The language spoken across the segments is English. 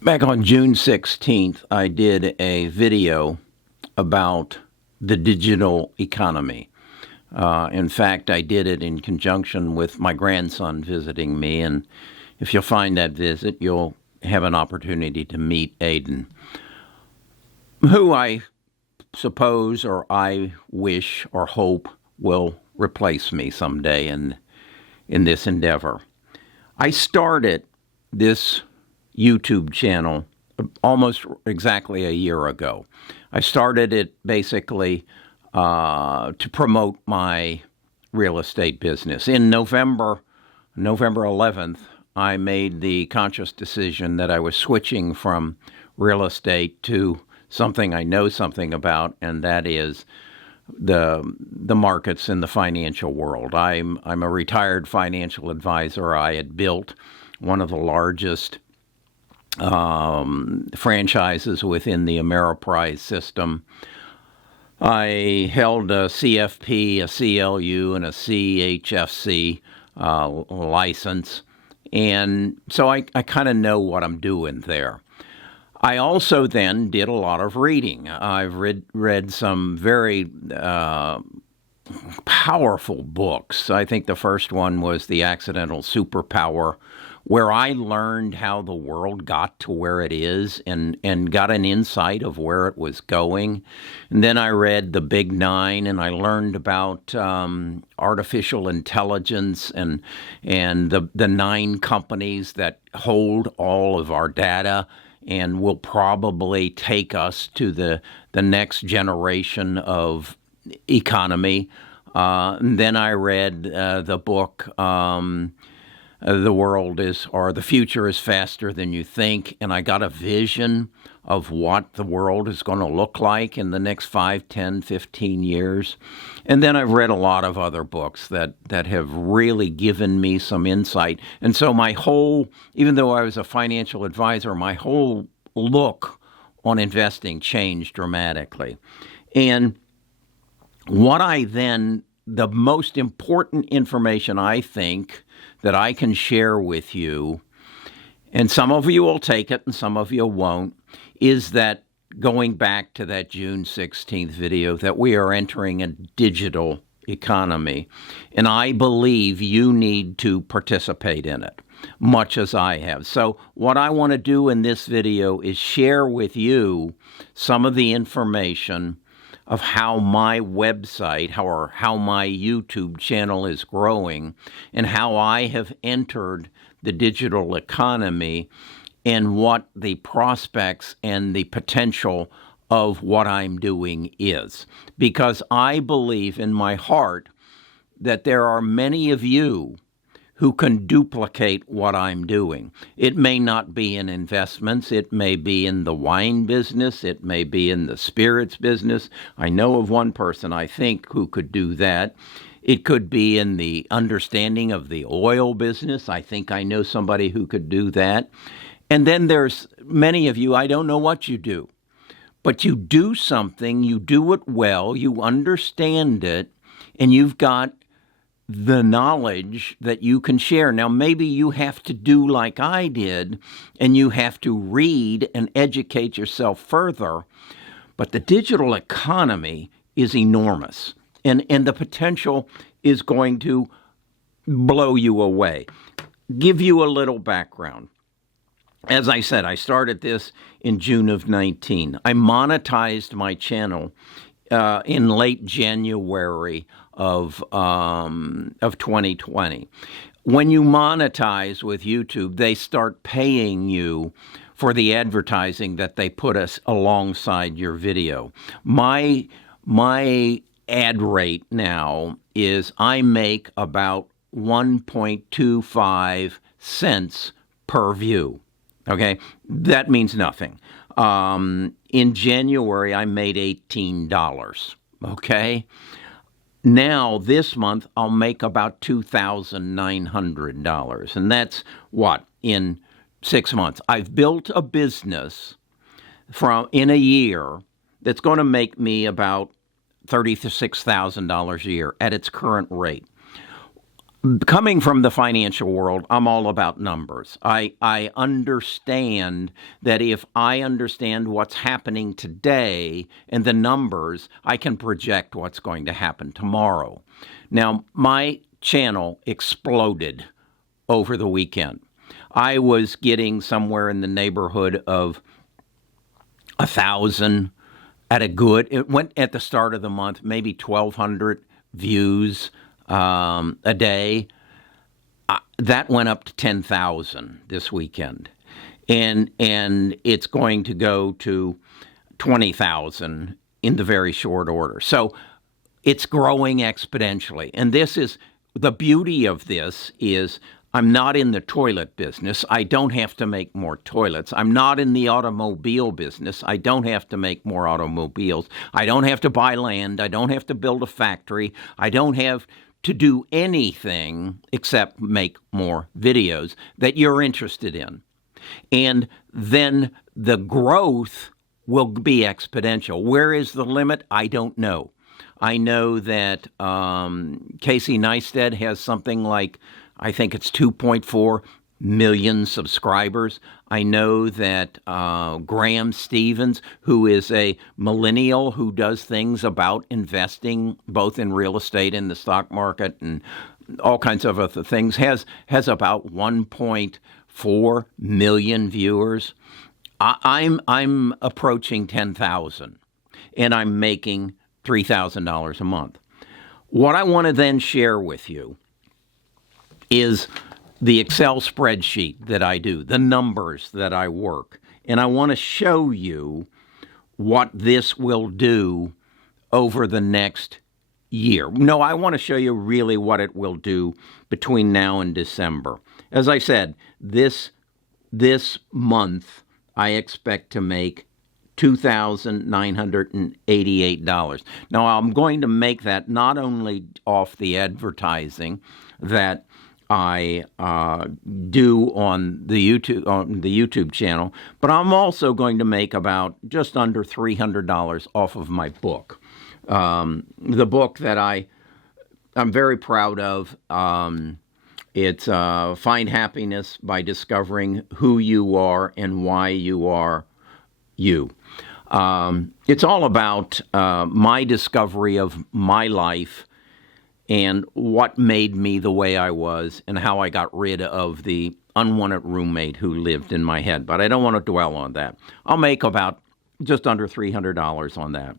Back on June 16th, I did a video about the digital economy. In fact, I did it in conjunction with my grandson visiting me, and if you'll find that visit, you'll have an opportunity to meet Aiden, who I suppose or I wish or hope will replace me someday in this endeavor. I started this YouTube channel almost exactly a year ago. I started it basically to promote my real estate business. In November 11th, I made the conscious decision that I was switching from real estate to something I know something about, and that is the markets in the financial world. I'm a retired financial advisor. I had built one of the largest franchises within the Ameriprise system. I held a CFP, a CLU, and a CHFC license, and so I kind of know what I'm doing there. I also then did a lot of reading. I've read some very powerful books. I think the first one was The Accidental Superpower, where I learned how the world got to where it is and got an insight of where it was going. And then I read The Big Nine, and I learned about artificial intelligence and the 9 companies that hold all of our data and will probably take us to the next generation of economy. And then I read the book, The Future is Faster Than You Think, and I got a vision of what the world is going to look like in the next 5, 10, 15 years. And then I've read a lot of other books that have really given me some insight. And so even though I was a financial advisor, my whole look on investing changed dramatically. And the most important information I think that I can share with you, and some of you will take it and some of you won't, is that going back to that June 16th video, that we are entering a digital economy. And I believe you need to participate in it, much as I have. So what I want to do in this video is share with you some of the information of how my website or how my YouTube channel is growing and how I have entered the digital economy and what the prospects and the potential of what I'm doing is. Because I believe in my heart that there are many of you who can duplicate what I'm doing. It may not be in investments. It may be in the wine business. It may be in the spirits business. I know of one person, I think, who could do that. It could be in the understanding of the oil business. I think I know somebody who could do that. And then there's many of you, I don't know what you do, but you do something, you do it well, you understand it, and you've got the knowledge that you can share. Now, maybe you have to do like I did, and you have to read and educate yourself further, but the digital economy is enormous, and the potential is going to blow you away. Give you a little background. As I said, I started this in June of 19. I monetized my channel in late January of 2020. When you monetize with YouTube, they start paying you for the advertising that they put us alongside your video. My ad rate now is I make about 1.25 cents per view. Okay, that means nothing. In January, I made $18. Okay. Now, this month, I'll make about $2,900. And that's what? In 6 months. I've built a business in a year that's going to make me about $36,000 a year at its current rate. Coming from the financial world, I'm all about numbers. I understand that if I understand what's happening today and the numbers, I can project what's going to happen tomorrow. Now, my channel exploded over the weekend. I was getting somewhere in the neighborhood of 1,000 it went at the start of the month, maybe 1,200 views a day. That went up to 10,000 this weekend, and it's going to go to 20,000 in the very short order. So it's growing exponentially, and this is the beauty of this is I'm not in the toilet business. I don't have to make more toilets. I'm not in the automobile business. I don't have to make more automobiles. I don't have to buy land. I don't have to build a factory. I don't have to do anything except make more videos that you're interested in. And then the growth will be exponential. Where is the limit? I don't know. I know that Casey Neistat has something like, I think it's 2.4 million subscribers. I know that Graham Stevens, who is a millennial who does things about investing both in real estate and the stock market and all kinds of other things, has about 1.4 million viewers. I'm approaching 10,000, and I'm making $3,000 a month. What I want to then share with you is the Excel spreadsheet that I do, the numbers that I work. And I want to show you what this will do over the next year. No, I want to show you really what it will do between now and December. As I said, this month I expect to make $2,988. Now, I'm going to make that not only off the advertising that I do on the YouTube channel, but I'm also going to make about just under $300 off of my book. The book that I'm very proud of. It's Find Happiness by Discovering Who You Are and Why You Are You. It's all about my discovery of my life and what made me the way I was and how I got rid of the unwanted roommate who lived in my head. But I don't want to dwell on that. I'll make about just under $300 on that.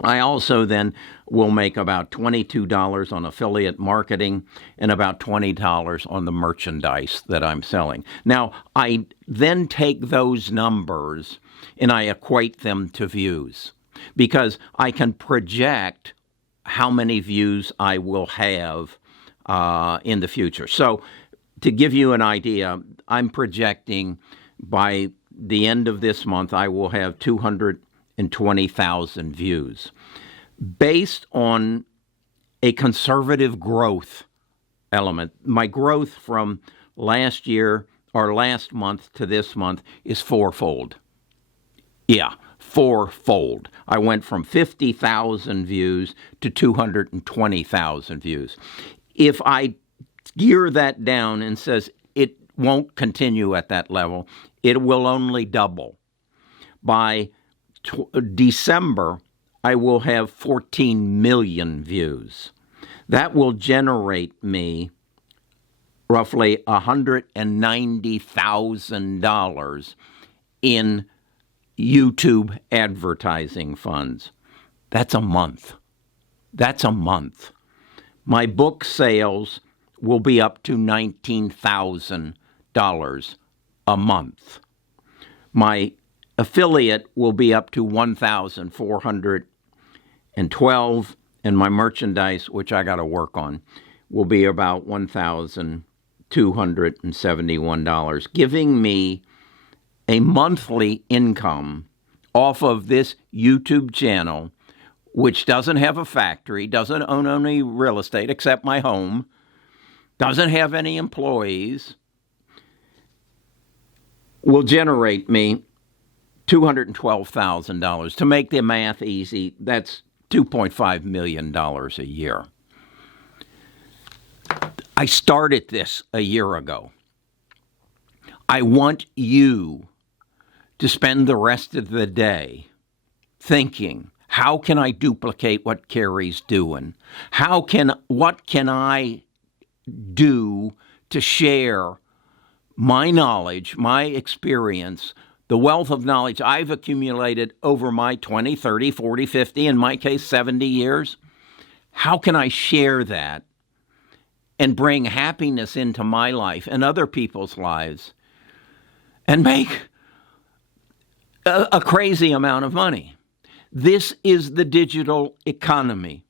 I also then will make about $22 on affiliate marketing and about $20 on the merchandise that I'm selling. Now, I then take those numbers and I equate them to views because I can project how many views I will have in the future. So to give you an idea, I'm projecting by the end of this month, I will have 220,000 views. Based on a conservative growth element, my growth from last year or last month to this month is fourfold. Yeah, fourfold. I went from 50,000 views to 220,000 views. If I gear that down and says it won't continue at that level, it will only double. By December, I will have 14 million views. That will generate me roughly $190,000 in YouTube advertising funds. That's a month. That's a month. My book sales will be up to $19,000 a month. My affiliate will be up to $1,412, and my merchandise, which I got to work on, will be about $1,271, giving me a monthly income off of this YouTube channel, which doesn't have a factory, doesn't own any real estate except my home, doesn't have any employees, will generate me $212,000. To make the math easy, that's $2.5 million a year. I started this a year ago. I want you to spend the rest of the day thinking, how can I duplicate what Carrie's doing? What can I do to share my knowledge, my experience, the wealth of knowledge I've accumulated over my 20, 30, 40, 50, in my case, 70 years? How can I share that and bring happiness into my life and other people's lives and make a crazy amount of money? This is the digital economy.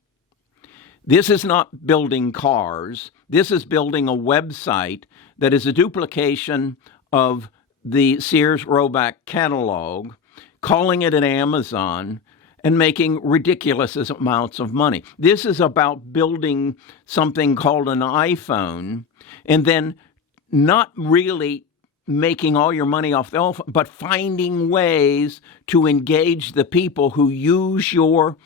This is not building cars. This is building a website that is a duplication of the Sears Roebuck catalog, calling it an Amazon, and making ridiculous amounts of money. This is about building something called an iPhone and then not really making all your money off the iPhone, but finding ways to engage the people who use your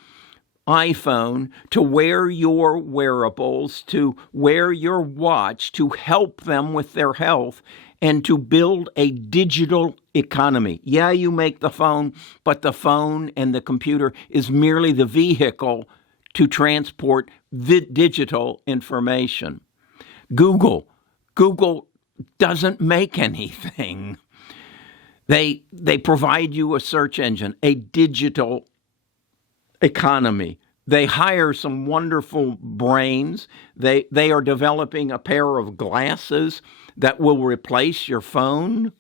iPhone, to wear your wearables, to wear your watch, to help them with their health, and to build a digital economy. Yeah, you make the phone, but the phone and the computer is merely the vehicle to transport digital information. Google doesn't make anything. They provide you a search engine, a digital economy. They hire some wonderful brains. They are developing a pair of glasses that will replace your phone.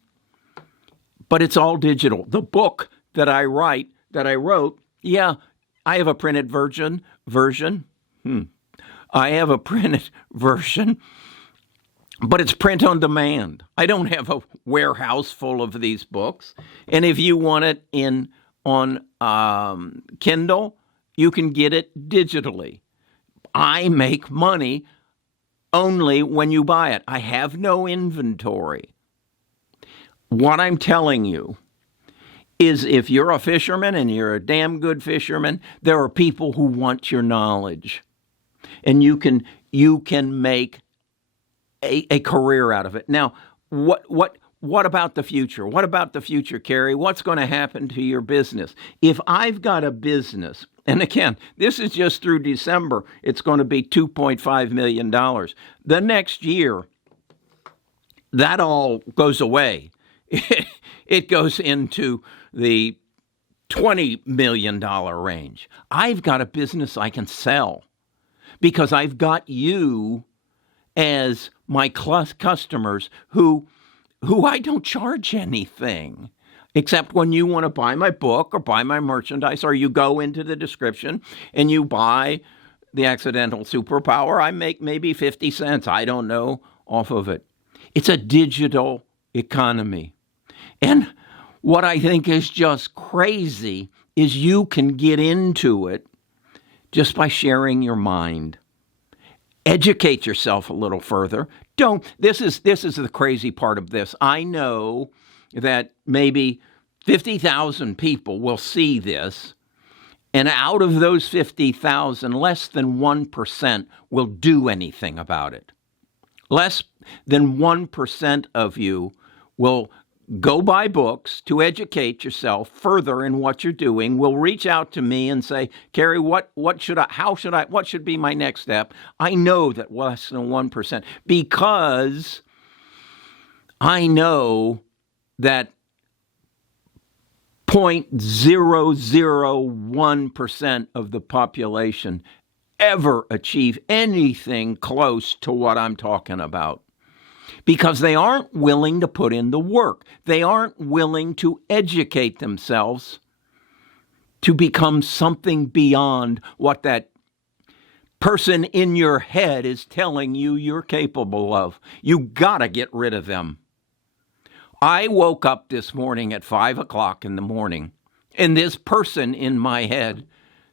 But it's all digital. The book that I wrote, yeah, I have a printed version. I have a printed version, but it's print on demand. I don't have a warehouse full of these books. And if you want it on Kindle, you can get it digitally. I make money only when you buy it. I have no inventory. What I'm telling you is, if you're a fisherman and you're a damn good fisherman, there are people who want your knowledge. And you can make a career out of it. Now, what about the future? What about the future, Carrie? What's going to happen to your business? If I've got a business, and again, this is just through December, it's going to be $2.5 million. The next year, that all goes away. It goes into the $20 million range. I've got a business I can sell because I've got you as my customers who I don't charge anything, except when you want to buy my book or buy my merchandise, or you go into the description and you buy The Accidental Superpower. I make maybe 50 cents, I don't know, off of it. It's a digital economy. And what I think is just crazy is you can get into it just by sharing your mind. Educate yourself a little further. This is the crazy part of this. I know that maybe 50,000 people will see this, and out of those 50,000, less than 1% will do anything about it. Less than 1% of you will go buy books to educate yourself further in what you're doing, will reach out to me and say, Carrie, what should be my next step? I know that less than 1%, because I know that 0.001% of the population ever achieve anything close to what I'm talking about, because they aren't willing to put in the work. They aren't willing to educate themselves to become something beyond what that person in your head is telling you you're capable of. You gotta get rid of them. I woke up this morning at 5 o'clock in the morning, and this person in my head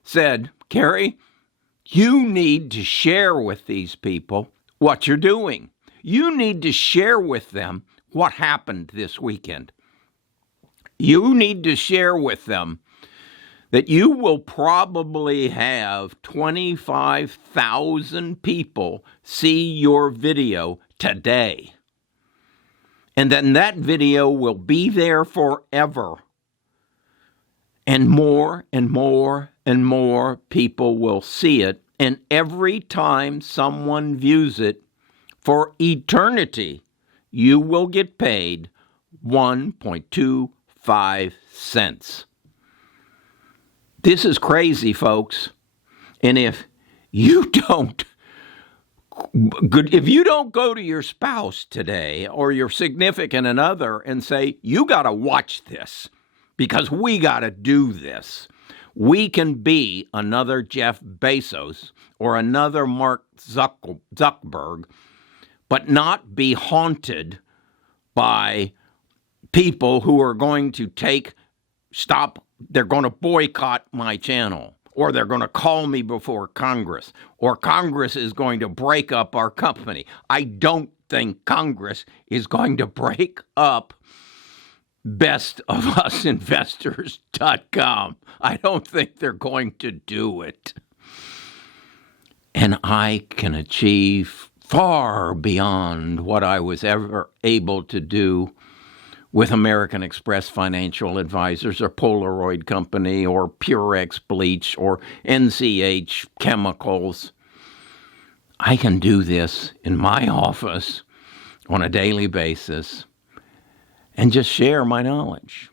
said, Carrie, you need to share with these people what you're doing. You need to share with them what happened this weekend. You need to share with them that you will probably have 25,000 people see your video today. And then that video will be there forever. And more and more and more people will see it. And every time someone views it for eternity, you will get paid 1.25 cents. This is crazy, folks. And if you don't go to your spouse today or your significant other and say, you got to watch this because we got to do this, we can be another Jeff Bezos or another Mark Zuckerberg, but not be haunted by people who are going to they're going to boycott my channel, or they're going to call me before Congress, or Congress is going to break up our company. I don't think Congress is going to break up bestofUsinvestors.com. I don't think they're going to do it. And I can achieve far beyond what I was ever able to do with American Express Financial Advisors or Polaroid Company or Purex Bleach or NCH Chemicals. I can do this in my office on a daily basis and just share my knowledge.